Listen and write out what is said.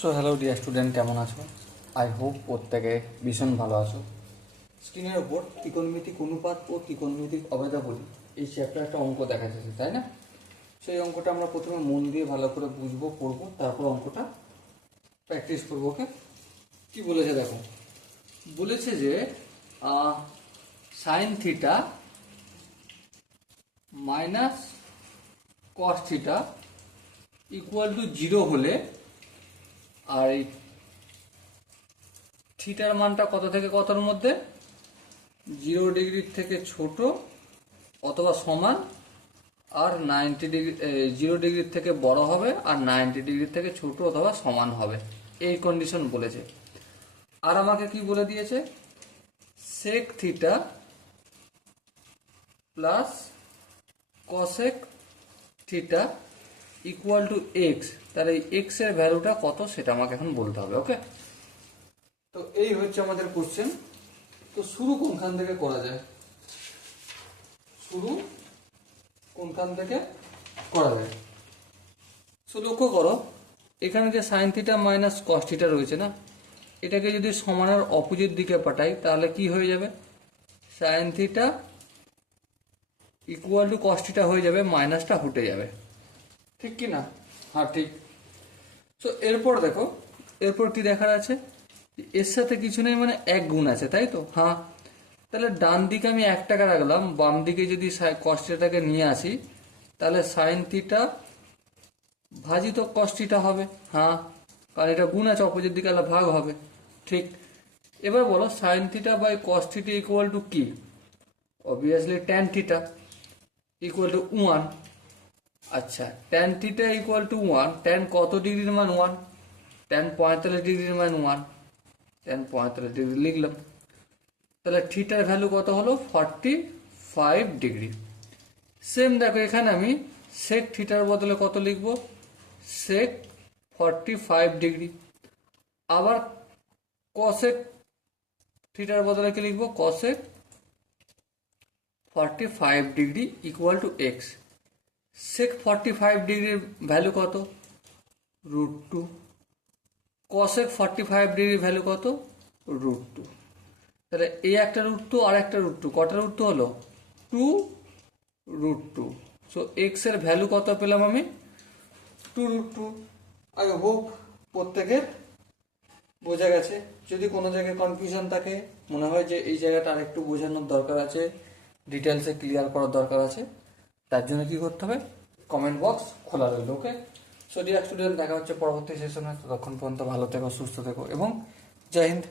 So hello dear student, কেমন আছো? I hope প্রত্যেকে ভীষণ ভালো আছো। স্ক্রিনের ওপর ত্রিকোণমিতিক অনুপাত ও ত্রিকোণমিতিক অভেদাবলী এই চ্যাপ্টার একটা অঙ্ক দেখা যাচ্ছে, তাই না? সেই অঙ্কটা আমরা প্রথমে মন দিয়ে ভালো করে বুঝবো, পড়বো, তারপর অঙ্কটা প্র্যাকটিস করবো। ওকে, কি বলেছে দেখো। বলেছে যে sine theta minus cos theta equal two 0 হলে, আর এই থিটার মানটা কত থেকে কতর মধ্যে, 0 ডিগ্রির থেকে ছোট অথবা সমান, আর 90 ডিগ্রি 0 ডিগ্রির থেকে বড় হবে, আর 90 ডিগ্রির থেকে ছোট অথবা সমান হবে, এই কন্ডিশন বলেছে। আর আমাকে কি বলে দিয়েছে, sec theta plus cosec theta equal to x. তাহলে এই এক্স এর ভ্যালুটা কত সেটা আমাকে এখন বলতে হবে। ওকে, তো এই হচ্ছে আমাদের কোশ্চেন। তো শুরু কোনখান থেকে করা যায়, শুরু কোনখান থেকে করা যায়? সো লক্ষ্য করো, এখানে যে sine theta minus cos theta রয়েছে না, এটাকে যদি সমানের অপোজিট দিকে পাঠাই তাহলে কি হয়ে যাবে, sine theta equal to cos theta হয়ে যাবে, মাইনাসটা উঠে যাবে, ঠিক কি না? হ্যাঁ ঠিক। সো এরপর দেখো, এরপর কি দেখার আছে, এর সাথে কিছু নেই মানে এক গুণ আছে, তাই তো? হ্যাঁ, তাহলে ডান দিকে আমি 1 টাকা রাখলাম, বাম দিকে যদি কস থিটাটাকে নিয়ে আসি তাহলে সাইন থিটা ভাজিত কস থিটা হবে। হ্যাঁ, কারণ এটা গুণ আছে, অপোজিট দিকে তাহলে ভাগ হবে, ঠিক। এবার বলো sine theta by cos theta equal to কি? Obviously tan theta equal to 1। আচ্ছা, tan theta equal to 1, tan কত ডিগ্রির মান 1, ট্যান 45 ডিগ্রির মান 1, ট্যান 45 ডিগ্রি লিখলাম। তাহলে থিটার ভ্যালু কত হলো, 45 ডিগ্রি। সেম দেখো এখানে আমি সেক থিটার বদলে কত লিখবো, সেক 45 ডিগ্রি। আবার কসেক থিটার বদলে কি লিখবো, cosec 45 degree equal to X. Sec 45 ডিগ্রির ভ্যালু কত, √2। কসেক 45 ডিগ্রির ভ্যালু কত, √2। তাহলে এই একটা √2 আর একটা √2, কটা √2 হলো, 2√2। সো এক্স এর ভ্যালু কত পেলাম আমি, 2√2। আই হোপ প্রত্যেকের বোঝা গেছে। যদি কোনো জায়গায় কনফিউশন থাকে, মনে হয় যে এই জায়গাটা আরেকটু বোঝানোর দরকার আছে, ডিটেলসে ক্লিয়ার করার দরকার আছে, তার জন্য কি করতে হবে, কমেন্ট বক্স খোলা রইল। ওকে, সো ডিয়ার স্টুডেন্ট, দেখা হচ্ছে পরবর্তী সেশনে। ততক্ষণ পর্যন্ত ভালো থেকো, সুস্থ থেকো এবং জয় হিন্দ।